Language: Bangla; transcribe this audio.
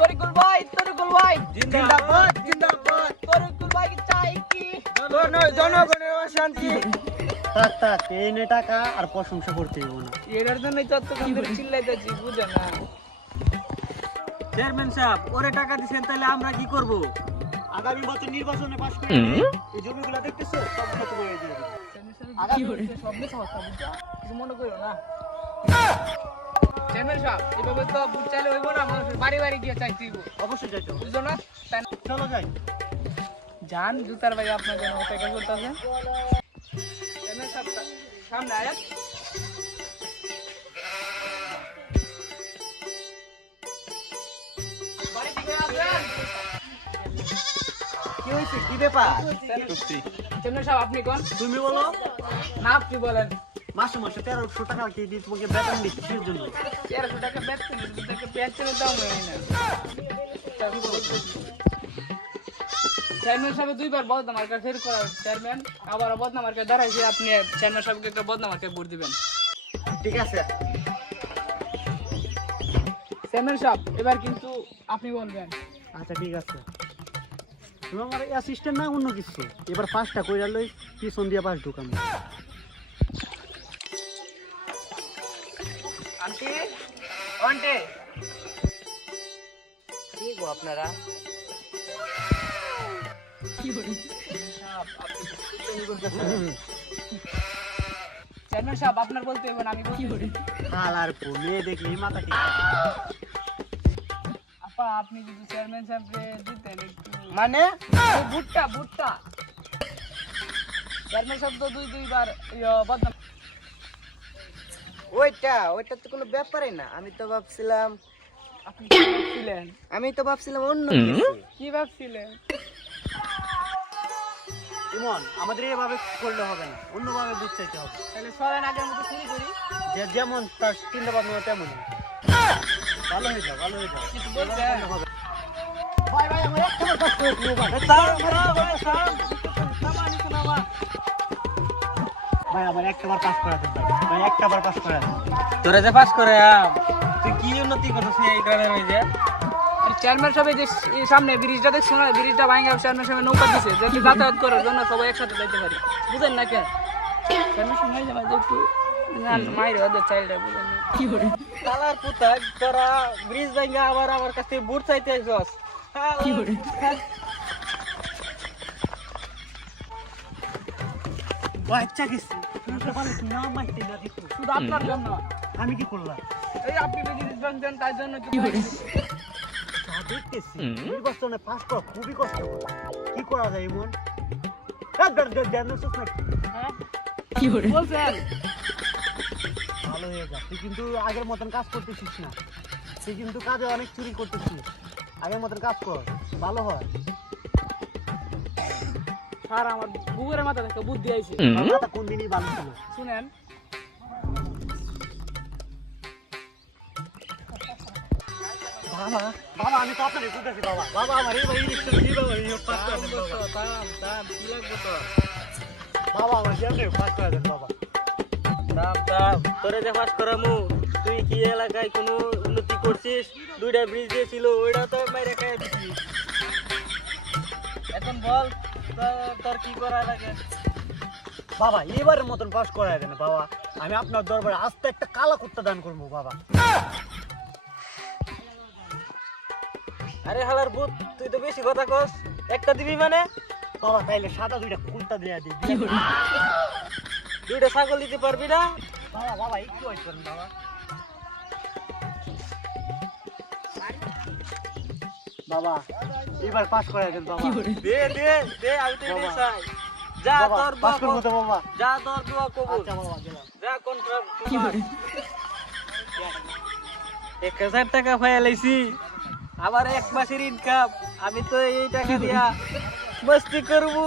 তরিকুল ভাই জিন্দাবাদ জিন্দাবাদ। তরিকুল ভাই চাই কি জনগণের অশান্তি। থাক এই নে টাকা আর প্রশংসা করতে হইব না। এটার জন্যই তো এতক্ষণ ধরে চিল্লাইতেছি, বুঝে না? চেয়ারম্যান সাহেব ওরে টাকা দিবেন, তাহলে আমরা কি করব? আগামী বছর নির্বাচনে পাশ করে এই জমিগুলো দেখতেছো সব খত করে দিয়ে দিবে। কিছু মনে করো না চেয়ারম্যান সাহেব, এভাবে তো বুট চাইলে হইব না, মানুষের বাড়ি বাড়ি গিয়ে চাইতে হইব, অবশ্যই যাইতো। বুঝছো না? তাই না? চলো যাই। যান জুতার ভাই আপনার জন্য অপেক্ষা করতেছে। চেয়ারম্যান সাহেব সামনে আয়াত। বাড়ি থেকে আসবেন। কি হইছে, কি ব্যাপার? চেয়ারম্যান সাহেব আপনি কোন? তুমি বলো। না আপনি বলেন। মাসে 1300 টাকা কি দিয়ে তোমাকে বেতন দিচ্ছি কিসের জন্য? 1300 টাকা বেতন, টাকা পেনশনের দাম হয় না। চেয়ারম্যান সাহেব দুইবার বদনা মার্কা ফের করা চেয়ারম্যান, আবার বদনা মার্কা দাঁড়াইছে, আপনি চেয়ারম্যান সাহেবকে একটা বদনা মার্কা ভোট দিবেন। ঠিক আছে। চেয়ারম্যান সাহেব এবার কিন্তু আপনি বলবেন। আচ্ছা ঠিক আছে। তুমি আমার অ্যাসিস্ট্যান্ট না অন্য কিছু। এবার পাঁচটা কইরা লই, পিছন দিয়া পাঁচ ঢুকাম। আন্টি আন্টি কি গো আপনারা? চেয়ারম্যান সাহেব আপনার বলতে হইব না, আমি কি করি? আর মেয়ে দেখলি মাথা ঠিক আপা আপনি যদি চেয়ারম্যান সাহেবকে দিতেন একটু, মানে ভুট্টা চেয়ারম্যান সাহেব তো দুইবার বদনাম। ওইটা তো কোনো ব্যাপারই না। আমি তো ভাবছিলাম আপনি কি ভাবছিলেন? অন্য কিছু। কি ভাবছিলেন? ইমন, আমাদের এভাবে করলে হবে না, অন্যভাবে বুঝ চাইতে হবে। তাহলে সরেন আগের মতো শুরু করি। যে যেমন তার চিন্তা ভাবনা তেমনই। ভালো হয়ে যাও, ভালো হয়ে যাও। কিছু বলছেন? ভাই আমার একটা কাজ করে দিও ভাই। ভাই আমার একটাবার পাস করা দেন ভাই, একটাবার পাস করা দেন। তোরা যে পাস করে তুই কি উন্নতি করছিস এই গ্রামের মধ্যে? চেয়ারম্যান সাহেব যে সামনে ব্রিজটা দেখছো না, ব্রিজটা ভাঙা চেয়ারম্যান সাহেব নৌকা দিছে, যাতে যাতায়াত করার জন্য সবাই একসাথে যাইতে পারি, বুঝেন না? কেন চেয়ারম্যান সাহেব নাই যাবে একটু মাইরে ওদের চাইল্ডটা, বুঝেন না? কি করে শালার পুতা, তোরা ব্রিজ ভাঙা আবার আমার কাছে বুট চাইতে আইছস। কি করে বাচ্চা গেছি শুনতে পারলে কি না মাইতে না দিত। শুধু আপনার জন্য। আমি কি করলাম? এই আপনি ব্রিজ ভাঙছেন তার জন্য কি তা দেখতেছি নির্বাচনে পাস করা খুবই কষ্ট। কি করা যায় এমন? হ্যাঁ কি করে বলছেন? ভালো হয়ে যা, তুই কিন্তু আগের মতন কাজ করতেছিস না। তুই কিন্তু কাজে অনেক চুরি করতেছিস। আগের মতন কাজ কর, ভালো হয়। স্যার আমার গুগলের মাথা থেকে বুদ্ধি আইছে। মাথা কোন দিনই ভালো ছিল। শুনেন, বাবা বাবা আমি তো আপনাকে বুঝতেছি বাবা। বাবা আমার এইবার ইলেকশন দিয়ে বাবা এই পাস করে দেন বাবা। কি লাগবে তো? বাবা আমার যেমনি পাস করে দেন বাবা। তোরে যে পাস করামু, তুই কি এলাকায় কোনো উন্নতি করছিস? দুইটা ব্রিজ ছিল, ওইটা তো মাইরে খাই দিছিস। এখন বল তোর কি করা লাগে? বাবা এবারের মতন পাস করায় দেন বাবা। আমি আপনার দরবারে আস্তে একটা কালা কুত্তা দান করবো বাবা। আরে হালার ভূত, তুই তো বেশি কথা কস। একটা দিবি মানে? বাবা তাইলে সাদা দুইটা কুত্তা দেয়া দিই। দুইটা ছাগল দিতে পারবি না? বাবা বাবা একটু ওয়েট করেন বাবা। বাবা এবার পাস করায় দেন বাবা। দে আমি তো এটাই চাই। যা বাবা, তোর পাস করবো তো বাবা। যা তোর দোয়া কবুল। আচ্ছা বাবা গেলাম। যা কনফার্ম। 1000 টাকা পাইয়া লাইছি, আবার এক মাসের ইনকাম। আমি তো এই টাকা দিয়া মস্তি করবো।